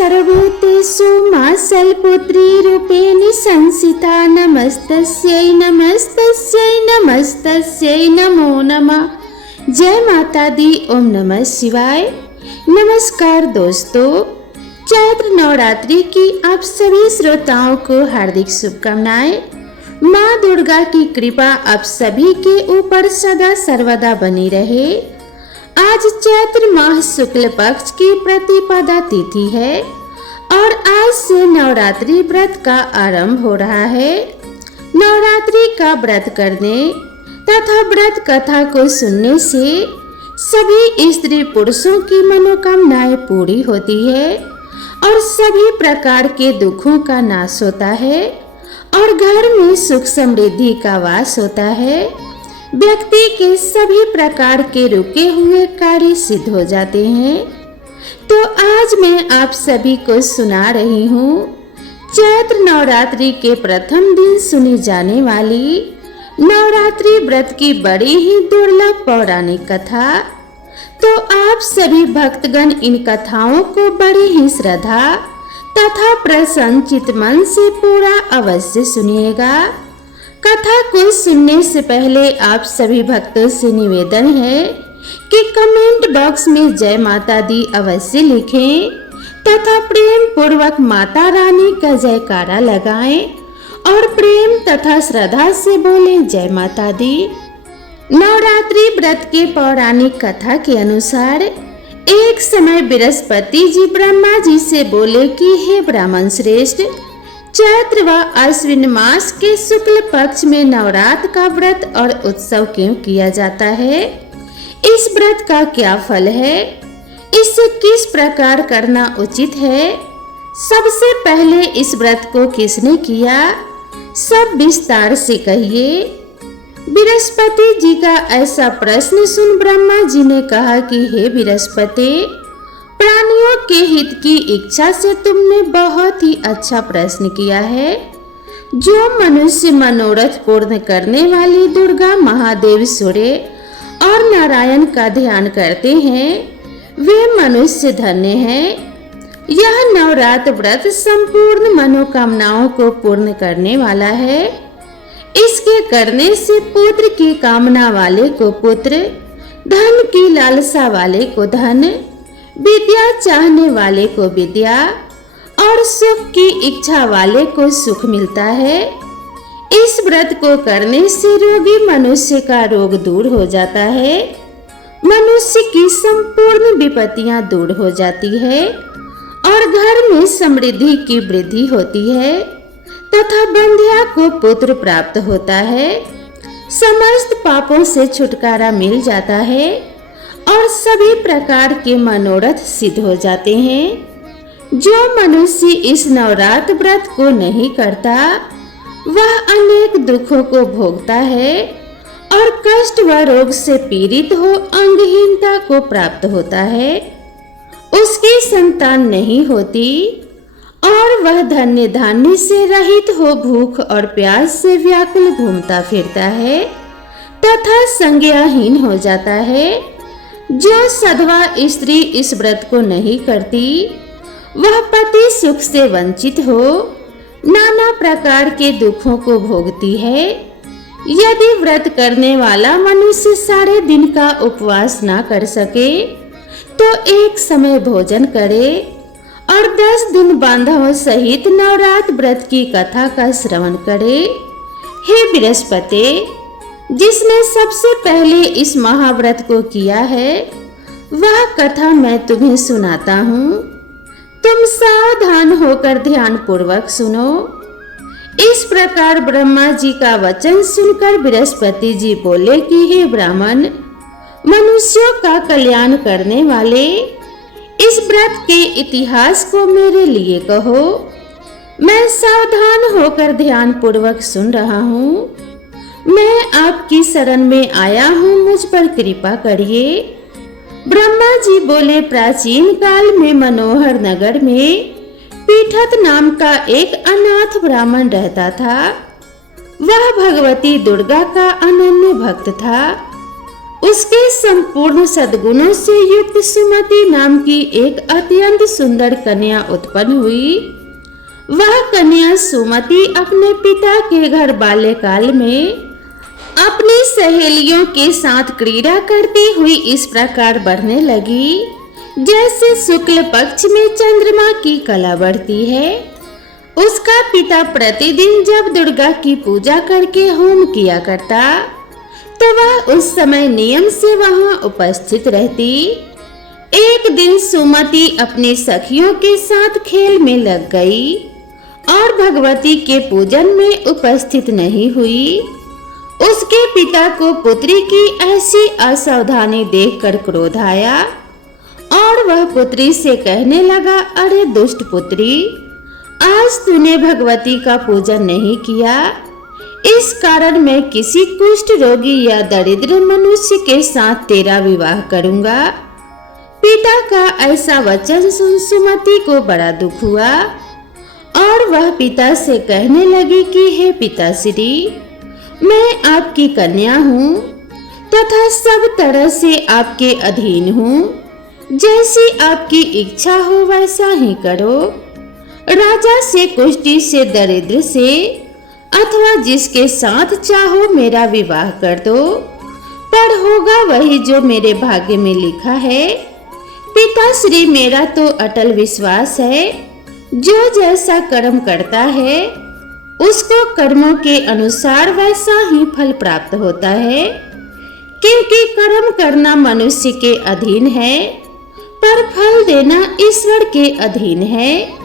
सर्वभूतेषु मासलपुत्री रूपेण संसिता। नमस्तस्यै नमस्तस्यै नमस्तस्यै नमो नमः। जय माता दी। ओम नमः शिवाय। नमस्कार दोस्तों, चैत्र नवरात्रि की आप सभी श्रोताओं को हार्दिक शुभकामनाएं। माँ दुर्गा की कृपा आप सभी के ऊपर सदा सर्वदा बनी रहे। आज चैत्र माह शुक्ल पक्ष की प्रतिपदा तिथि है और आज से नवरात्रि व्रत का आरंभ हो रहा है। नवरात्रि का व्रत करने तथा व्रत कथा को सुनने से सभी स्त्री पुरुषों की मनोकामनाएं पूरी होती है और सभी प्रकार के दुखों का नाश होता है और घर में सुख समृद्धि का वास होता है। व्यक्ति के सभी प्रकार के रुके हुए कार्य सिद्ध हो जाते हैं। तो आज मैं आप सभी को सुना रही हूँ चैत्र नवरात्रि के प्रथम दिन सुनी जाने वाली नवरात्रि व्रत की बड़ी ही दुर्लभ पौराणिक कथा। तो आप सभी भक्तगण इन कथाओं को बड़ी ही श्रद्धा तथा प्रसन्न चित्त मन से पूरा अवश्य सुनिएगा। कथा को सुनने से पहले आप सभी भक्तों से निवेदन है कि कमेंट बॉक्स में जय माता दी अवश्य लिखें तथा प्रेम पूर्वक माता रानी का जयकारा लगाएं और प्रेम तथा श्रद्धा से बोलें जय माता दी। नवरात्रि व्रत के पौराणिक कथा के अनुसार एक समय बृहस्पति जी ब्रह्मा जी से बोले कि हे ब्राह्मण श्रेष्ठ, चैत्र व अश्विन मास के शुक्ल पक्ष में नवरात्र का व्रत और उत्सव क्यों किया जाता है? इस व्रत का क्या फल है? इसे किस प्रकार करना उचित है? सबसे पहले इस व्रत को किसने किया? सब विस्तार से कहिए। बृहस्पति जी का ऐसा प्रश्न सुन ब्रह्मा जी ने कहा कि हे बृहस्पति, प्राणियों के हित की इच्छा से तुमने बहुत ही अच्छा प्रश्न किया है। जो मनुष्य मनोरथ पूर्ण करने वाली दुर्गा, महादेव, सूर्य और नारायण का ध्यान करते हैं वे मनुष्य धन्य हैं। यह नवरात्र व्रत संपूर्ण मनोकामनाओं को पूर्ण करने वाला है। इसके करने से पुत्र की कामना वाले को पुत्र, धन की लालसा वाले को धन, विद्या चाहने वाले को विद्या और सुख की इच्छा वाले को सुख मिलता है। इस व्रत को करने से रोगी मनुष्य का रोग दूर हो जाता है, मनुष्य की संपूर्ण विपत्तियां दूर हो जाती है और घर में समृद्धि की वृद्धि होती है तथा बंध्या को पुत्र प्राप्त होता है। समस्त पापों से छुटकारा मिल जाता है और सभी प्रकार के मनोरथ सिद्ध हो जाते हैं। जो मनुष्य इस नवरात्र व्रत को नहीं करता वह अनेक दुखों को भोगता है और कष्ट व रोग से पीड़ित हो अंगहीनता को प्राप्त होता है। उसकी संतान नहीं होती और वह धन्य धान्य से रहित हो भूख और प्यास से व्याकुल घूमता फिरता है तथा संज्ञाहीन हो जाता है। जो सधवा स्त्री इस व्रत को नहीं करती वह पति सुख से वंचित हो नाना प्रकार के दुखों को भोगती है। यदि व्रत करने वाला मनुष्य सारे दिन का उपवास ना कर सके तो एक समय भोजन करे और 10 दिन बांधवों सहित नवरात्र व्रत की कथा का श्रवण करे। हे बृहस्पति, जिसने सबसे पहले इस महाव्रत को किया है वह कथा मैं तुम्हें सुनाता हूँ। तुम सावधान होकर ध्यान पूर्वक सुनो। इस प्रकार ब्रह्मा जी का वचन सुनकर बृहस्पति जी बोले कि हे ब्राह्मण, मनुष्यों का कल्याण करने वाले, इस व्रत के इतिहास को मेरे लिए कहो। मैं सावधान होकर ध्यान पूर्वक सुन रहा हूँ। मैं आपकी शरण में आया हूँ, मुझ पर कृपा करिए। ब्रह्मा जी बोले, प्राचीन काल में मनोहर नगर में पीठत नाम का एक अनाथ ब्राह्मण रहता था। वह भगवती दुर्गा का अनन्य भक्त था। उसके संपूर्ण सद्गुणों से युक्त सुमति नाम की एक अत्यंत सुंदर कन्या उत्पन्न हुई। वह कन्या सुमति अपने पिता के घर बाल्यकाल में अपनी सहेलियों के साथ क्रीड़ा करती हुई इस प्रकार बढ़ने लगी जैसे शुक्ल पक्ष में चंद्रमा की कला बढ़ती है। उसका पिता प्रतिदिन जब दुर्गा की पूजा करके होम किया करता तो वह उस समय नियम से वहां उपस्थित रहती। एक दिन सुमति अपनी सखियों के साथ खेल में लग गई और भगवती के पूजन में उपस्थित नहीं हुई। उसके पिता को पुत्री की ऐसी असावधानी देखकर क्रोध आया और वह पुत्री से कहने लगा, अरे दुष्ट पुत्री, आज तूने भगवती का पूजन नहीं किया, इस कारण मैं किसी कुष्ठ रोगी या दरिद्र मनुष्य के साथ तेरा विवाह करूंगा। पिता का ऐसा वचन सुन सुमति को बड़ा दुख हुआ और वह पिता से कहने लगी कि हे पिताश्री, मैं आपकी कन्या हूँ तथा सब तरह से आपके अधीन हूँ। जैसी आपकी इच्छा हो वैसा ही करो। राजा से, कुष्ठी से, दरिद्र से अथवा जिसके साथ चाहो मेरा विवाह कर दो, पर होगा वही जो मेरे भाग्य में लिखा है। पिताश्री, मेरा तो अटल विश्वास है, जो जैसा कर्म करता है उसको कर्मों के अनुसार वैसा ही फल प्राप्त होता है। क्योंकि कर्म करना मनुष्य के अधीन है, पर फल देना ईश्वर के अधीन है।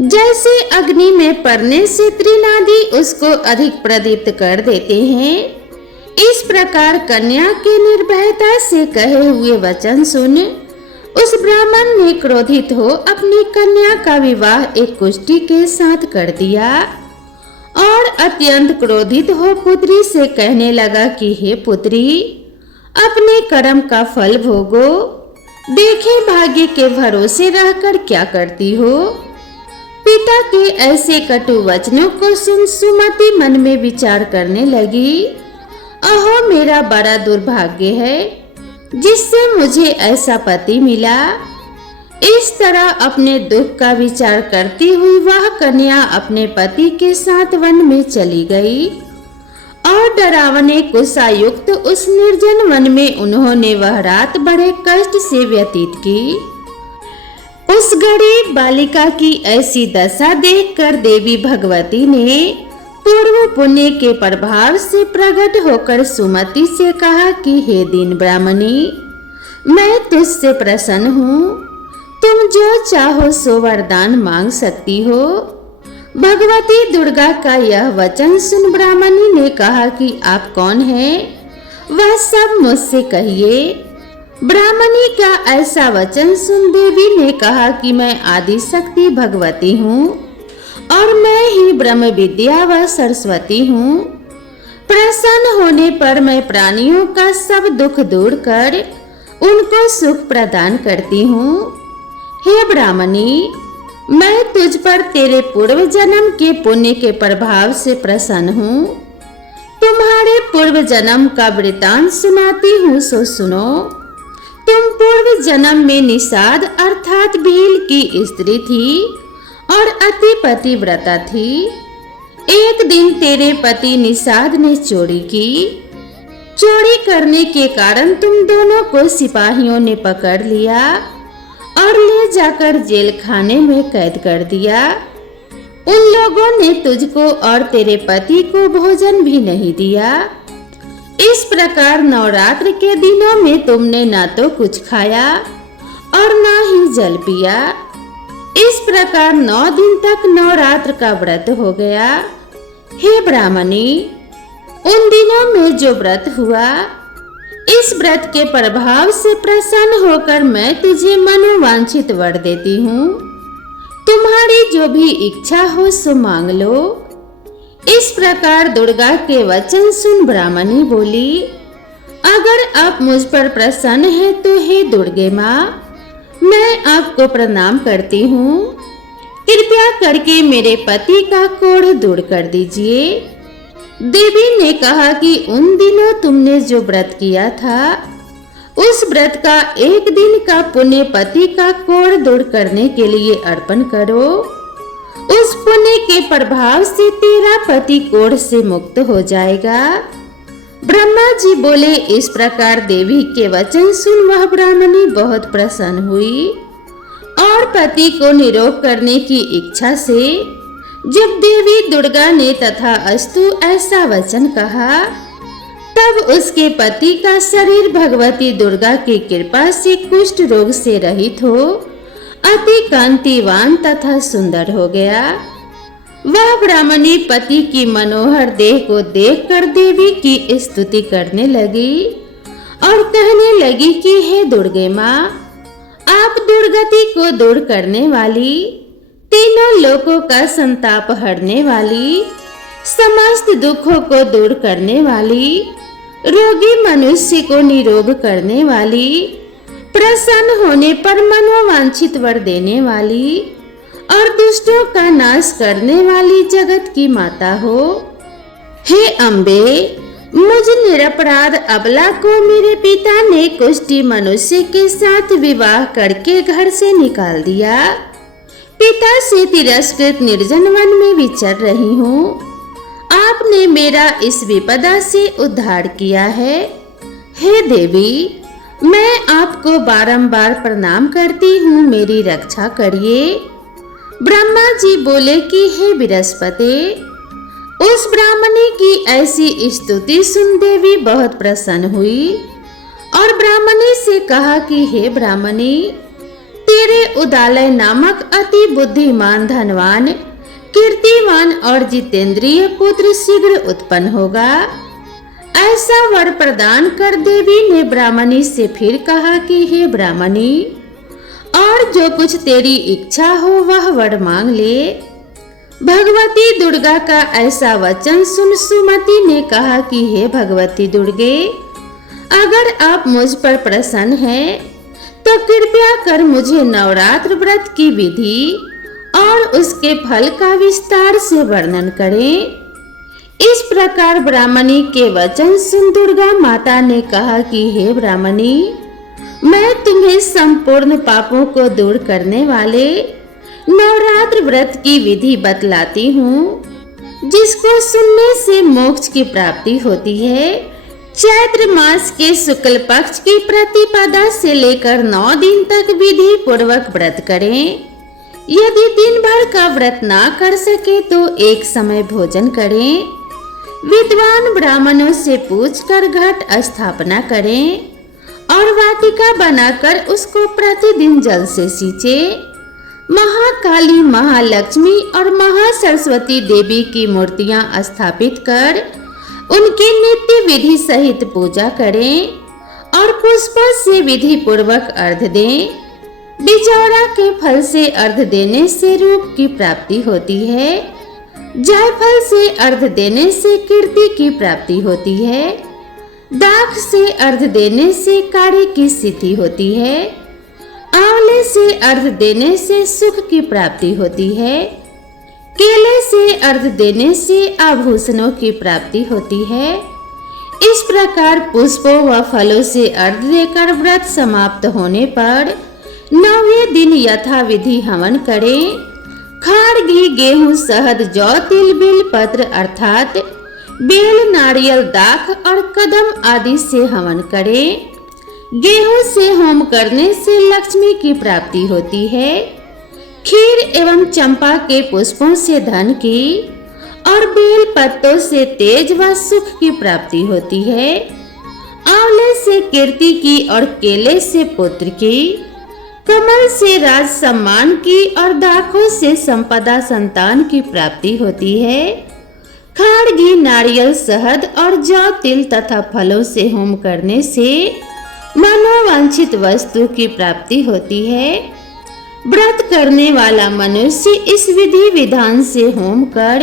जैसे अग्नि में पड़ने से तृणादि उसको अधिक प्रदीप्त कर देते हैं, इस प्रकार कन्या के निर्भयता से कहे हुए वचन सुन उस ब्राह्मण ने क्रोधित हो अपनी कन्या का विवाह एक कुष्ठी के साथ कर दिया और अत्यंत क्रोधित हो पुत्री से कहने लगा कि हे पुत्री, अपने कर्म का फल भोगो, देखे भाग्य के भरोसे रहकर क्या करती हो। पिता के ऐसे कटु वचनों को सुन सुमति मन में विचार करने लगी, अहो मेरा बड़ा दुर्भाग्य है जिससे मुझे ऐसा पति मिला। इस तरह अपने दुख का विचार करती हुई वह कन्या अपने पति के साथ वन में चली गई और डरावने कुशायुक्त उस निर्जन वन में उन्होंने वह रात बड़े कष्ट से व्यतीत की। उस गरीब बालिका की ऐसी दशा देखकर देवी भगवती ने पूर्व पुण्य के प्रभाव से प्रकट होकर सुमति से कहा कि हे दीन ब्राह्मणी, मैं तुझसे प्रसन्न हूँ, तुम जो चाहो सो वरदान मांग सकती हो। भगवती दुर्गा का यह वचन सुन ब्राह्मणी ने कहा कि आप कौन हैं, वह सब मुझसे कहिए। ब्राह्मणी का ऐसा वचन सुन देवी ने कहा कि मैं आदि शक्ति भगवती हूँ और मैं ही ब्रह्म विद्या व सरस्वती हूँ। प्रसन्न होने पर मैं प्राणियों का सब दुख दूर कर उनको सुख प्रदान करती हूँ। हे ब्राह्मणी, मैं तुझ पर तेरे पूर्व जन्म के पुण्य के प्रभाव से प्रसन्न हूँ। तुम्हारे पूर्व जन्म का वृतांत सुनाती हूँ, सो सुनो। तुम पूर्व जन्म में निषाद अर्थात भील की स्त्री थी और अति पतिव्रता थी। एक दिन तेरे पति निषाद ने चोरी की। चोरी करने के कारण तुम दोनों को सिपाहियों ने पकड़ लिया और ले जाकर जेल खाने में कैद कर दिया। उन लोगों ने तुझको और तेरे पति को भोजन भी नहीं दिया। इस प्रकार नवरात्र के दिनों में तुमने ना तो कुछ खाया और ना ही जल पिया। इस प्रकार 9 दिन तक नवरात्र का व्रत हो गया। हे ब्राह्मणी, उन दिनों में जो व्रत हुआ, इस व्रत के प्रभाव से प्रसन्न होकर मैं तुझे मनोवांछित वर देती हूँ। तुम्हारी जो भी इच्छा हो सो मांग लो। इस प्रकार दुर्गा के वचन सुन ब्राह्मणी बोली, अगर आप मुझ पर प्रसन्न हैं तो हे दुर्गे माँ, मैं आपको प्रणाम करती हूँ। कृपया करके मेरे पति का कोढ़ दूर कर दीजिए। देवी ने कहा कि उन दिनों तुमने जो व्रत किया था, उस व्रत का एक दिन का पुण्य पति का कोढ़ दूर करने के लिए अर्पण करो। उस पुण्य के प्रभाव से तेरा पति कोढ़ से मुक्त हो जाएगा। ब्रह्मा जी बोले। इस प्रकार देवी के वचन सुन वह ब्राह्मणी बहुत प्रसन्न हुई और पति को निरोग करने की इच्छा से जब देवी दुर्गा ने तथा अस्तु ऐसा वचन कहा, तब उसके पति का शरीर भगवती दुर्गा की कृपा से कुष्ठ रोग से रहित हो अति कांतिवान तथा सुंदर हो गया। वह ब्राह्मणी पति की मनोहर देह को देखकर देवी की स्तुति करने लगी और कहने लगी कि हे दुर्गे माँ, आप दुर्गति को दूर करने वाली, तीनों लोकों का संताप हरने वाली, समस्त दुखों को दूर करने वाली, रोगी मनुष्य को निरोग करने वाली, प्रसन्न होने पर मनोवांछित वर देने वाली और दुष्टों का नाश करने वाली जगत की माता हो। हे अम्बे, मुझ निरपराध अबला को मेरे पिता ने कुष्ठी मनुष्य के साथ विवाह करके घर से निकाल दिया। पिता से तिरस्कृत निर्जन वन में विचर रही हूँ। आपने मेरा इस विपदा से उद्धार किया है। हे देवी, मैं आपको बारंबार प्रणाम करती हूँ, मेरी रक्षा करिए। ब्रह्मा जी बोले कि हे बृहस्पति, उस ब्राह्मणी की ऐसी स्तुति सुन देवी बहुत प्रसन्न हुई और ब्राह्मणी से कहा कि हे ब्राह्मणी, तेरे उदालय नामक अति बुद्धिमान, धनवान, कीर्तिवान और जितेंद्रिय पुत्र शीघ्र उत्पन्न होगा। ऐसा वर प्रदान कर देवी ने ब्राह्मणी से फिर कहा कि हे ब्राह्मणी, और जो कुछ तेरी इच्छा हो वह वर मांग ले। भगवती दुर्गा का ऐसा वचन सुन सुमति ने कहा कि हे भगवती दुर्गे, अगर आप मुझ पर प्रसन्न हैं तो कृपया कर मुझे नवरात्र व्रत की विधि और उसके फल का विस्तार से वर्णन करें। इस प्रकार ब्राह्मणी के वचन सुन दुर्गा माता ने कहा कि हे ब्राह्मणी, मैं तुम्हें संपूर्ण पापों को दूर करने वाले नवरात्र व्रत की विधि बतलाती हूँ, जिसको सुनने से मोक्ष की प्राप्ति होती है। चैत्र मास के शुक्ल पक्ष की प्रतिपदा से लेकर 9 दिन तक विधि पूर्वक व्रत करें। यदि दिन भर का व्रत ना कर सके तो एक समय भोजन करें। विद्वान ब्राह्मणों से पूछकर घट स्थापना करें और वाटिका बनाकर उसको प्रतिदिन जल से सींचे। महाकाली, महालक्ष्मी और महासरस्वती देवी की मूर्तियां स्थापित कर उनकी नित्य विधि सहित पूजा करें और पुष्पों से विधि पूर्वक अर्घ दें। बिचौरा के फल से अर्घ देने से रूप की प्राप्ति होती है। जायफल से अर्घ देने से कीर्ति की प्राप्ति होती है। दाख से अर्घ देने से कार्य की सिद्धि होती है। आंवले से अर्घ देने से सुख की प्राप्ति होती है। केले से अर्घ देने से आभूषणों की प्राप्ति होती है। इस प्रकार पुष्पों व फलों से अर्घ देकर व्रत समाप्त होने पर 9वें दिन यथा विधि हवन करें। खाड़, घी, गेहूं, शहद, जौ, तिल, बेल पत्र अर्थात बेल, नारियल, दाख और कदम आदि से हवन करें। गेहूं से होम करने से लक्ष्मी की प्राप्ति होती है। खीर एवं चंपा के पुष्पों से धन की और बेल पत्तों से तेज व सुख की प्राप्ति होती है। आंवले से कीर्ति की और केले से पुत्र की, कमल से राज सम्मान की और दाखों से संपदा संतान की प्राप्ति होती है। खाड़, घी, नारियल, शहद और जौ, तिल तथा फलों से होम करने से मनोवांछित वस्तु की प्राप्ति होती है। व्रत करने वाला मनुष्य इस विधि विधान से होम कर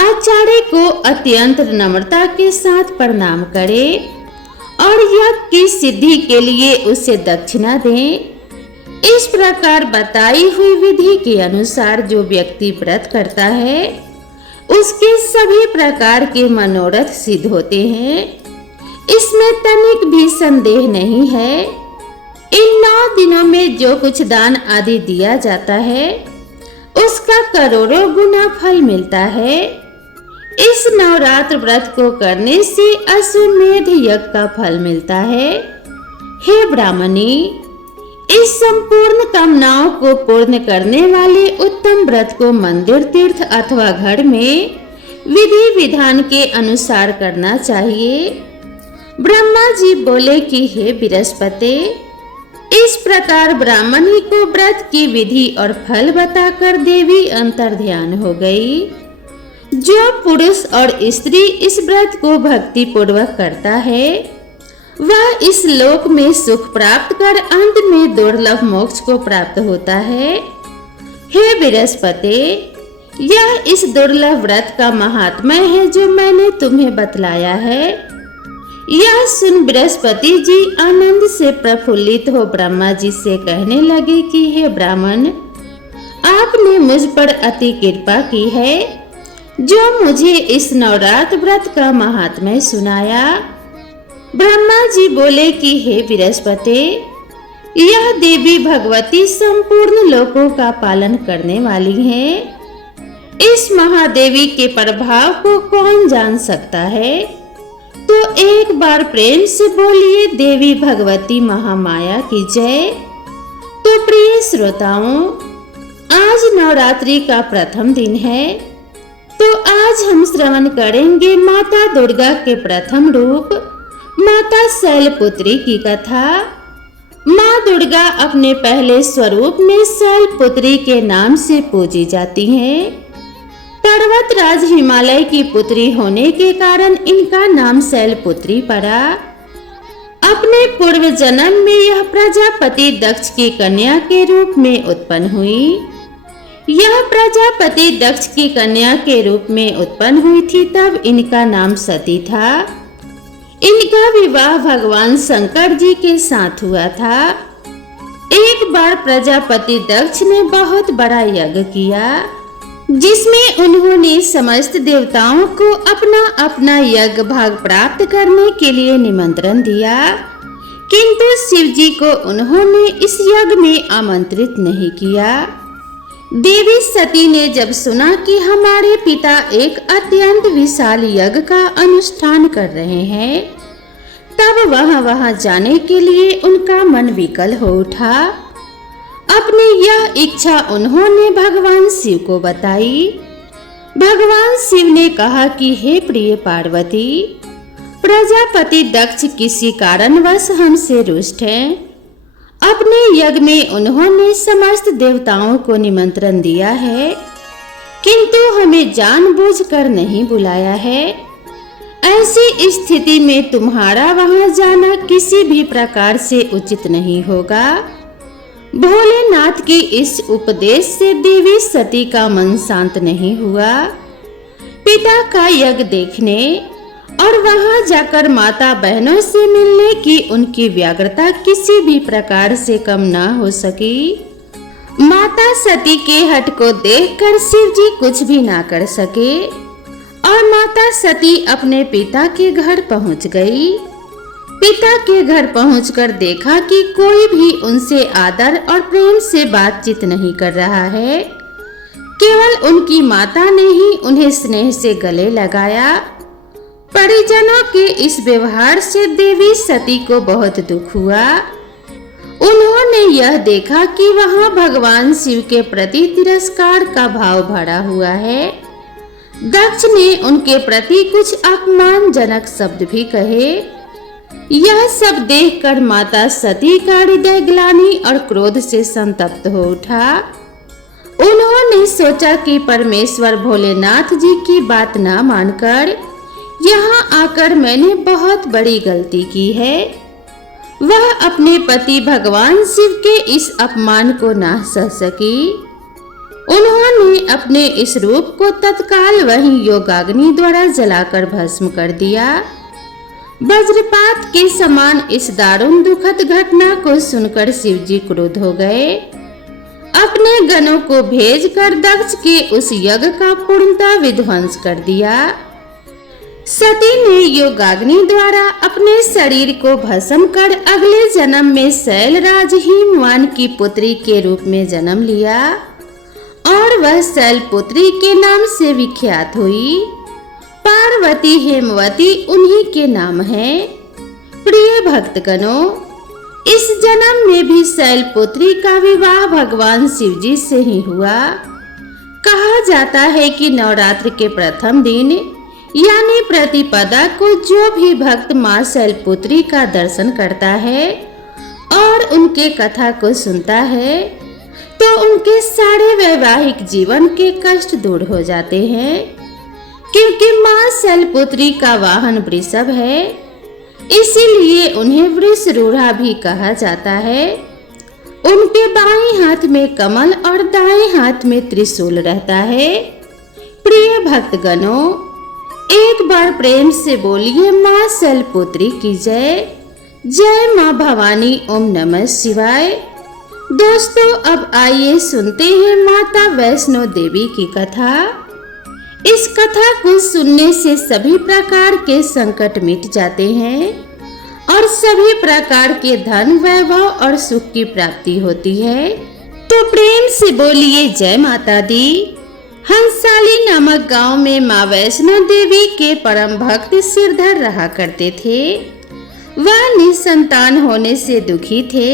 आचार्य को अत्यंत नम्रता के साथ प्रणाम करे और यज्ञ की सिद्धि के लिए उसे दक्षिणा दें। इस प्रकार बताई हुई विधि के अनुसार जो व्यक्ति व्रत करता है उसके सभी प्रकार के मनोरथ सिद्ध होते हैं, इसमें तनिक भी संदेह नहीं है। इन 9 दिनों में जो कुछ दान आदि दिया जाता है उसका करोड़ों गुना फल मिलता है। इस नवरात्र व्रत को करने से अश्वमेध यज्ञ का फल मिलता है। हे ब्राह्मणी, इस संपूर्ण कामनाओं को पूर्ण करने वाले उत्तम व्रत को मंदिर, तीर्थ अथवा घर में विधि विधान के अनुसार करना चाहिए। ब्रह्मा जी बोले कि हे बृहस्पति, इस प्रकार ब्राह्मणी को व्रत की विधि और फल बताकर देवी अंतर्ध्यान हो गई। जो पुरुष और स्त्री इस व्रत को भक्ति पूर्वक करता है वह इस लोक में सुख प्राप्त कर अंत में दुर्लभ मोक्ष को प्राप्त होता है। हे बृहस्पति, यह इस दुर्लभ व्रत का महात्म्य है जो मैंने तुम्हें बतलाया है। यह सुन बृहस्पति जी आनंद से प्रफुल्लित हो ब्रह्मा जी से कहने लगे कि हे ब्राह्मण, आपने मुझ पर अति कृपा की है जो मुझे इस नवरात्र व्रत का महात्म्य सुनाया। ब्रह्मा जी बोले कि हे बृहस्पति, यह देवी भगवती संपूर्ण लोकों का पालन करने वाली हैं। इस महादेवी के प्रभाव को कौन जान सकता है? तो एक बार प्रेम से बोलिए देवी भगवती महामाया की जय। तो प्रिय श्रोताओं, आज नवरात्रि का प्रथम दिन है, तो आज हम श्रवण करेंगे माता दुर्गा के प्रथम रूप माता शैलपुत्री की कथा। माँ दुर्गा अपने पहले स्वरूप में शैलपुत्री के नाम से पूजी जाती हैं। पर्वतराज हिमालय की पुत्री होने के कारण इनका नाम शैलपुत्री पड़ा। अपने पूर्व जन्म में यह प्रजापति दक्ष की कन्या के रूप में उत्पन्न हुई। यह प्रजापति दक्ष की कन्या के रूप में उत्पन्न हुई थी, तब इनका नाम सती था। इनका विवाह भगवान शंकर जी के साथ हुआ था। एक बार प्रजापति दक्ष ने बहुत बड़ा यज्ञ किया जिसमें उन्होंने समस्त देवताओं को अपना अपना यज्ञ भाग प्राप्त करने के लिए निमंत्रण दिया, किंतु शिव जी को उन्होंने इस यज्ञ में आमंत्रित नहीं किया। देवी सती ने जब सुना कि हमारे पिता एक अत्यंत विशाल यज्ञ का अनुष्ठान कर रहे हैं, तब वहां जाने के लिए उनका मन विकल हो उठा। अपनी यह इच्छा उन्होंने भगवान शिव को बताई। भगवान शिव ने कहा कि हे प्रिय पार्वती, प्रजापति दक्ष किसी कारणवश हमसे रुष्ट हैं। अपने यज्ञ में उन्होंने समस्त देवताओं को निमंत्रण दिया है, किंतु हमें जानबूझकर नहीं बुलाया है। ऐसी स्थिति में तुम्हारा वहां जाना किसी भी प्रकार से उचित नहीं होगा। भोलेनाथ के इस उपदेश से देवी सती का मन शांत नहीं हुआ। पिता का यज्ञ देखने और वहां जाकर माता बहनों से मिलने की उनकी व्यग्रता किसी भी प्रकार से कम न हो सकी। माता सती के हठ को देखकर शिव जी कुछ भी ना कर सके और माता सती अपने पिता के घर पहुंच गई। पिता के घर पहुंचकर देखा कि कोई भी उनसे आदर और प्रेम से बातचीत नहीं कर रहा है। केवल उनकी माता ने ही उन्हें स्नेह से गले लगाया। परिजनों के इस व्यवहार से देवी सती को बहुत दुख हुआ। उन्होंने यह देखा कि वहां भगवान शिव के प्रति तिरस्कार का भाव भरा हुआ है। दक्ष ने उनके प्रति कुछ अपमानजनक शब्द भी कहे। यह सब देखकर माता सती का हृदय ग्लानि और क्रोध से संतप्त हो उठा। उन्होंने सोचा कि परमेश्वर भोलेनाथ जी की बात न मानकर यहाँ आकर मैंने बहुत बड़ी गलती की है। वह अपने पति भगवान शिव के इस अपमान को ना सह सकी। उन्होंने अपने इस रूप को तत्काल वहीं योगाग्नि द्वारा जलाकर भस्म कर दिया। वज्रपात के समान इस दारुण दुखद घटना को सुनकर शिव जी क्रुद्ध हो गए। अपने गणों को भेजकर दक्ष के उस यज्ञ का पूर्णतः विध्वंस कर दिया। सती ने योगाग्नि द्वारा अपने शरीर को भस्म कर अगले जन्म में शैलराज हिमवान की पुत्री के रूप में जन्म लिया और वह शैलपुत्री के नाम से विख्यात हुई। पार्वती हेमवती उन्हीं के नाम है। प्रिय भक्तगणों, इस जन्म में भी शैलपुत्री का विवाह भगवान शिव जी से ही हुआ। कहा जाता है कि नवरात्र के प्रथम दिन यानी प्रतिपदा को जो भी भक्त मां शैलपुत्री का दर्शन करता है और उनके कथा को सुनता है तो उनके सारे वैवाहिक जीवन के कष्ट दूर हो जाते हैं, क्योंकि मां शैलपुत्री का वाहन वृषभ है, इसीलिए उन्हें वृषरूढ़ा भी कहा जाता है। उनके बाएं हाथ में कमल और दाएं हाथ में त्रिशूल रहता है। प्रिय भक्तगणों, एक बार प्रेम से बोलिए मां शैलपुत्री की जय। जय मां भवानी। ओम नमः शिवाय। दोस्तों, अब आइए सुनते हैं माता वैष्णो देवी की कथा। इस कथा को सुनने से सभी प्रकार के संकट मिट जाते हैं और सभी प्रकार के धन, वैभव और सुख की प्राप्ति होती है। तो प्रेम से बोलिए जय माता दी। हंसाली नामक गांव में मां वैष्णो देवी के परम भक्त सिरधर रहा करते थे। वह निसंतान होने से दुखी थे।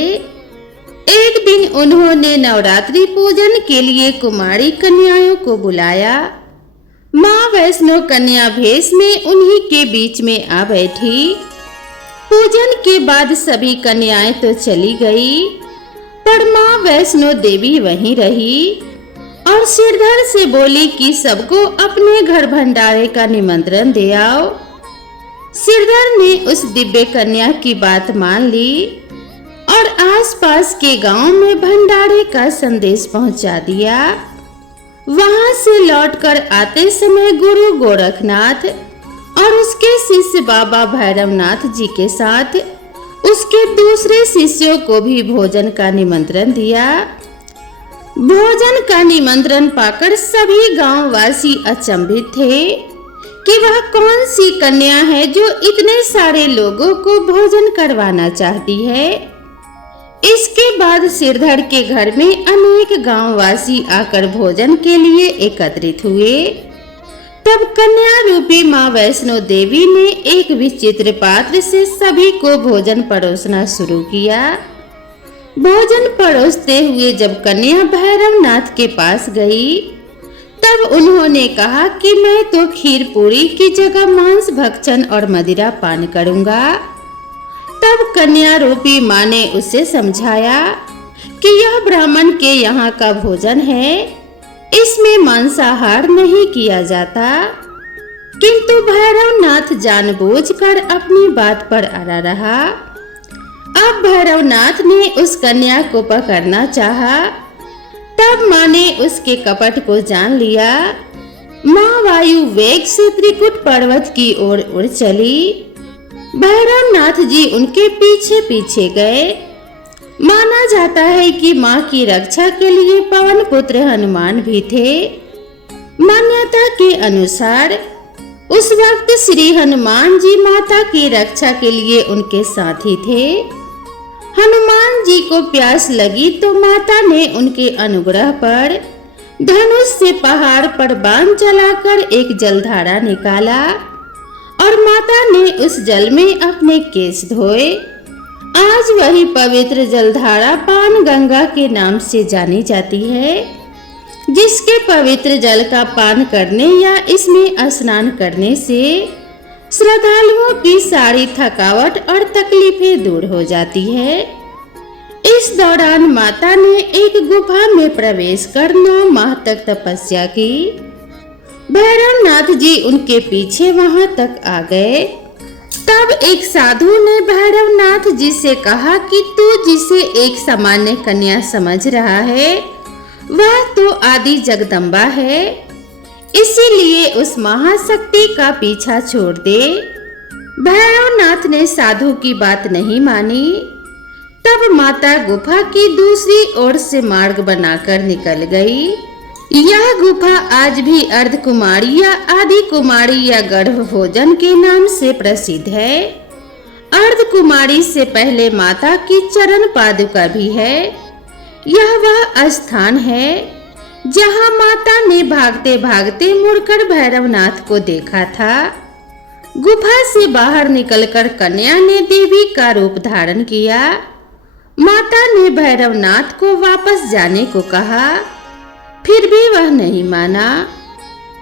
एक दिन उन्होंने नवरात्रि पूजन के लिए कुमारी कन्याओं को बुलाया। मां वैष्णो कन्या भेष में उन्हीं के बीच में आ बैठी। पूजन के बाद सभी कन्याएं तो चली गई, पर मां वैष्णो देवी वहीं रही और सिरधर से बोली कि सबको अपने घर भंडारे का निमंत्रण दे आओ। सिरधर ने उस दिव्य कन्या की बात मान ली और आसपास के गांव में भंडारे का संदेश पहुंचा दिया। वहां से लौटकर आते समय गुरु गोरखनाथ और उसके शिष्य बाबा भैरवनाथ जी के साथ उसके दूसरे शिष्यों को भी भोजन का निमंत्रण दिया। भोजन का निमंत्रण पाकर सभी गांववासी अचंभित थे कि वह कौन सी कन्या है जो इतने सारे लोगों को भोजन करवाना चाहती है। इसके बाद सिरधर के घर में अनेक गांववासी आकर भोजन के लिए एकत्रित हुए। तब कन्या रूपी मां वैष्णो देवी ने एक विचित्र पात्र से सभी को भोजन परोसना शुरू किया। भोजन परोसते हुए जब कन्या भैरवनाथ के पास गई, तब उन्होंने कहा कि मैं तो खीर पूरी की जगह मांस भक्षण और मदिरा पान करूंगा। तब कन्या रूपी मां ने उसे समझाया कि यह ब्राह्मण के यहाँ का भोजन है, इसमें मांसाहार नहीं किया जाता। किंतु भैरवनाथ जानबूझकर अपनी बात पर अड़ा रहा। अब भैरवनाथ ने उस कन्या को पकड़ना चाहा। तब मां ने उसके कपट को जान लिया। मां वायु वेग से त्रिकुट पर्वत की ओर उड़ चली। भैरवनाथ जी उनके पीछे पीछे गए। माना जाता है कि मां की रक्षा के लिए पवन पुत्र हनुमान भी थे। मान्यता के अनुसार उस वक्त श्री हनुमान जी माता की रक्षा के लिए उनके साथी थे। हनुमान जी को प्यास लगी तो माता ने उनके अनुग्रह पर धनुष से पहाड़ पर बाण चलाकर एक जलधारा निकाला और माता ने उस जल में अपने केश धोए। आज वही पवित्र जलधारा पान गंगा के नाम से जानी जाती है, जिसके पवित्र जल का पान करने या इसमें स्नान करने से श्रद्धालुओं की सारी थकावट और तकलीफें दूर हो जाती है। इस दौरान माता ने एक गुफा में प्रवेश कर 9 माह तक तपस्या की। भैरवनाथ जी उनके पीछे वहां तक आ गए। तब एक साधु ने भैरवनाथ जी से कहा कि तू जिसे एक सामान्य कन्या समझ रहा है, वह तो आदि जगदम्बा है, इसीलिए उस महाशक्ति का पीछा छोड़ दे। भैरवनाथ ने साधु की बात नहीं मानी। तब माता गुफा की दूसरी ओर से मार्ग बनाकर निकल गई। यह गुफा आज भी अर्धकुमारी या आदि कुमारी या गर्भ भोजन के नाम से प्रसिद्ध है। अर्धकुमारी से पहले माता की चरण पादुका भी है। यह वह स्थान है जहां माता ने भागते भागते मुड़कर भैरवनाथ को देखा था। गुफा से बाहर निकलकर कन्या ने देवी का रूप धारण किया। माता ने भैरवनाथ को वापस जाने को कहा, फिर भी वह नहीं माना।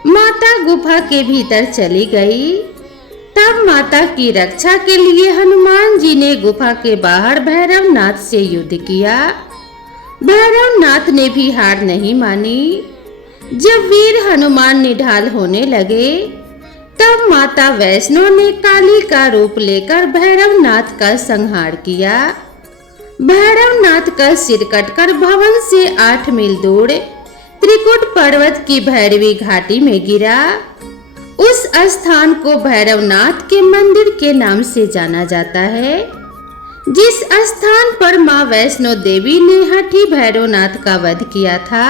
माता गुफा के भीतर चली गई। तब माता की रक्षा के लिए हनुमान जी ने गुफा के बाहर भैरवनाथ से युद्ध किया। भैरवनाथ ने भी हार नहीं मानी। जब वीर हनुमान निढाल होने लगे, तब माता वैष्णो ने काली का रूप लेकर भैरवनाथ का संहार किया। भैरवनाथ का सिर कटकर भवन से 8 मील दूर त्रिकुट पर्वत की भैरवी घाटी में गिरा। उस स्थान को भैरवनाथ के मंदिर के नाम से जाना जाता है। जिस स्थान पर मां वैष्णो देवी ने हठी भैरवनाथ का वध किया था,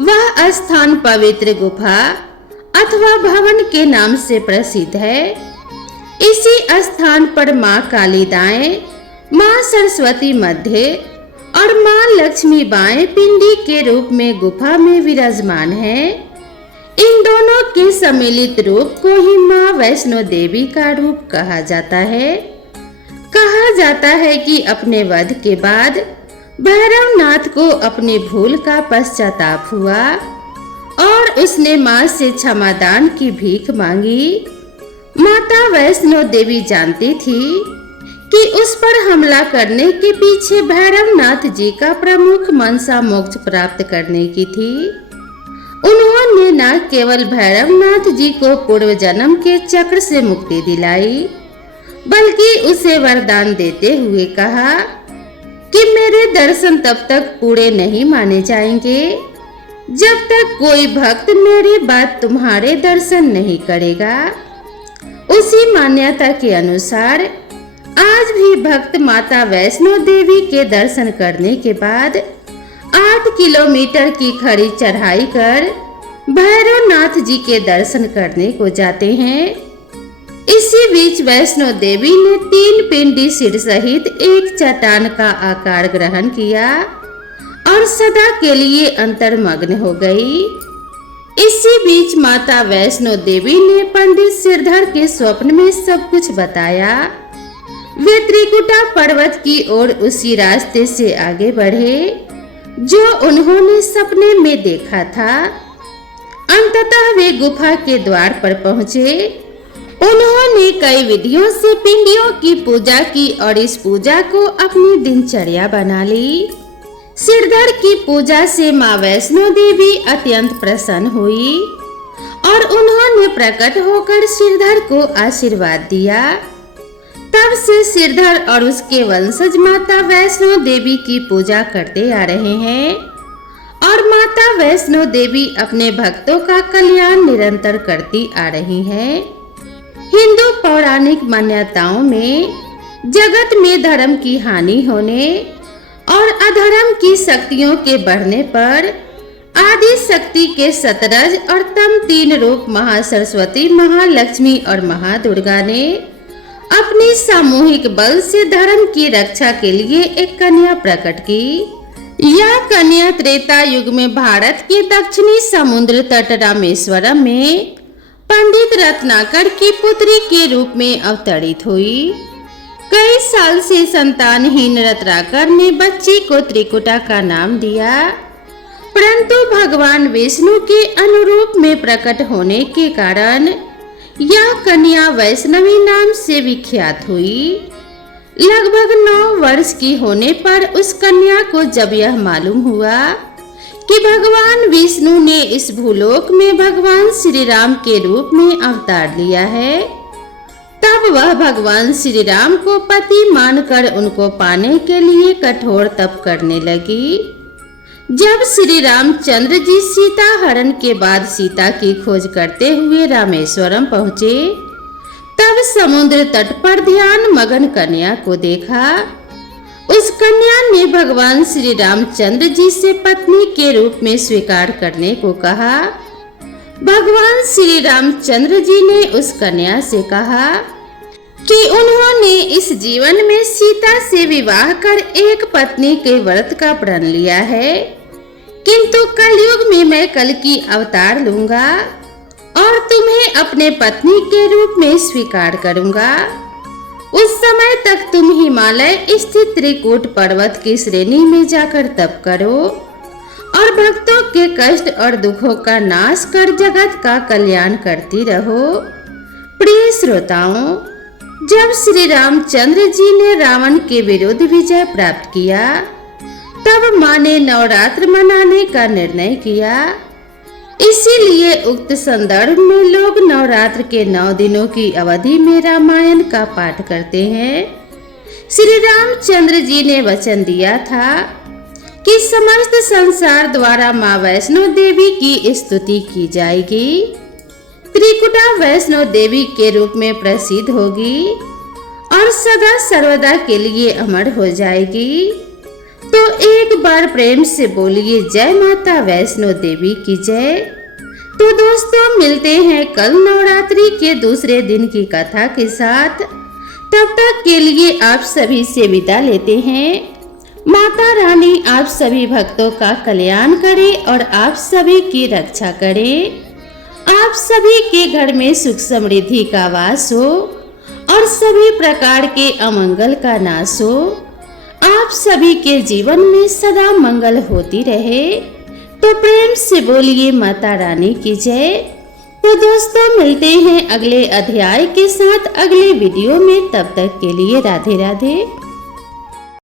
वह स्थान पवित्र गुफा अथवा भवन के नाम से प्रसिद्ध है। इसी स्थान पर मां काली दाएं, मां सरस्वती मध्य और मां लक्ष्मी बाएं पिंडी के रूप में गुफा में विराजमान है। इन दोनों के सम्मिलित रूप को ही मां वैष्णो देवी का रूप कहा जाता है। कहा जाता है कि अपने वध के बाद भैरवनाथ को अपनी भूल का पश्चाताप हुआ और उसने मां से क्षमादान की भीख मांगी। माता वैष्णो देवी जानती थी कि उस पर हमला करने के पीछे भैरवनाथ जी का प्रमुख मनसा मोक्ष प्राप्त करने की थी। उन्होंने न केवल भैरवनाथ जी को पूर्व जन्म के चक्र से मुक्ति दिलाई, बल्कि उसे वरदान देते हुए कहा कि मेरे दर्शन तब तक पूरे नहीं माने जाएंगे जब तक कोई भक्त मेरे बाद तुम्हारे दर्शन नहीं करेगा। उसी मान्यता के अनुसार आज भी भक्त माता वैष्णो देवी के दर्शन करने के बाद 8 किलोमीटर की खड़ी चढ़ाई कर भैरवनाथ जी के दर्शन करने को जाते हैं। इसी बीच वैष्णो देवी ने 3 पिंडी सिर सहित एक चट्टान का आकार ग्रहण किया और सदा के लिए अंतर्मग्न हो गई। इसी बीच माता वैष्णो देवी ने पंडित सिरधर के स्वप्न में सब कुछ बताया। वे त्रिकुटा पर्वत की ओर उसी रास्ते से आगे बढ़े जो उन्होंने सपने में देखा था। अंततः वे गुफा के द्वार पर पहुंचे। उन्होंने कई विधियों से पिंडियों की पूजा की और इस पूजा को अपनी दिनचर्या बना ली। सिरधर की पूजा से मां वैष्णो देवी अत्यंत प्रसन्न हुई और उन्होंने प्रकट होकर सिरधर को आशीर्वाद दिया। तब से सिरधर और उसके वंशज माता वैष्णो देवी की पूजा करते आ रहे हैं और माता वैष्णो देवी अपने भक्तों का कल्याण निरंतर करती आ रही हैं। हिंदू पौराणिक मान्यताओं में जगत में धर्म की हानि होने और अधर्म की शक्तियों के बढ़ने पर आदि शक्ति के सतरज और तम 3 रूप महासरस्वती, महालक्ष्मी और महादुर्गा ने अपनी सामूहिक बल से धर्म की रक्षा के लिए एक कन्या प्रकट की। यह कन्या त्रेता युग में भारत के दक्षिणी समुद्र तट रामेश्वरम में पंडित रत्नाकर की पुत्री के रूप में अवतरित हुई। कई साल से संतानहीन रत्नाकर ने बच्ची को त्रिकुटा का नाम दिया, परंतु भगवान विष्णु के अनुरूप में प्रकट होने के कारण यह कन्या वैष्णवी नाम से विख्यात हुई। लगभग 9 वर्ष की होने पर उस कन्या को जब यह मालूम हुआ कि भगवान विष्णु ने इस भूलोक में भगवान श्री राम के रूप में अवतार लिया है, तब वह भगवान श्री राम को पति मानकर उनको पाने के लिए कठोर तप करने लगी। जब श्री रामचंद्र जी सीता हरण के बाद सीता की खोज करते हुए रामेश्वरम पहुँचे, तब समुद्र तट पर ध्यान मगन कन्या को देखा। उस कन्या ने भगवान श्री रामचंद्र जी से पत्नी के रूप में स्वीकार करने को कहा। भगवान श्री रामचंद्र जी ने उस कन्या से कहा कि उन्होंने इस जीवन में सीता से विवाह कर एक पत्नी के व्रत का प्रण लिया है, किंतु कलयुग में मैं कल की अवतार लूंगा और तुम्हें अपने पत्नी के रूप में स्वीकार करूंगा। उस समय तक तुम हिमालय स्थित त्रिकूट पर्वत की श्रेणी में जाकर तप करो और भक्तों के कष्ट और दुखों का नाश कर जगत का कल्याण करती रहो। प्रिय श्रोताओं, जब श्री रामचंद्र जी ने रावण के विरुद्ध विजय प्राप्त किया, तब मां ने नवरात्र मनाने का निर्णय किया। इसीलिए उक्त संदर्भ में लोग नवरात्र के 9 दिनों की अवधि में रामायण का पाठ करते हैं। श्री रामचंद्र जी ने वचन दिया था कि समस्त संसार द्वारा मां वैष्णो देवी की स्तुति की जाएगी, त्रिकुटा वैष्णो देवी के रूप में प्रसिद्ध होगी और सदा सर्वदा के लिए अमर हो जाएगी। तो एक बार प्रेम से बोलिए जय माता वैष्णो देवी की जय। तो दोस्तों, मिलते हैं कल नवरात्रि के दूसरे दिन की कथा के साथ। तब तक के लिए आप सभी से विदा लेते हैं। माता रानी आप सभी भक्तों का कल्याण करे और आप सभी की रक्षा करे। आप सभी के घर में सुख समृद्धि का वास हो और सभी प्रकार के अमंगल का नाश हो। आप सभी के जीवन में सदा मंगल होती रहे। तो प्रेम से बोलिए माता रानी की जय। तो दोस्तों, मिलते हैं अगले अध्याय के साथ अगले वीडियो में। तब तक के लिए राधे राधे।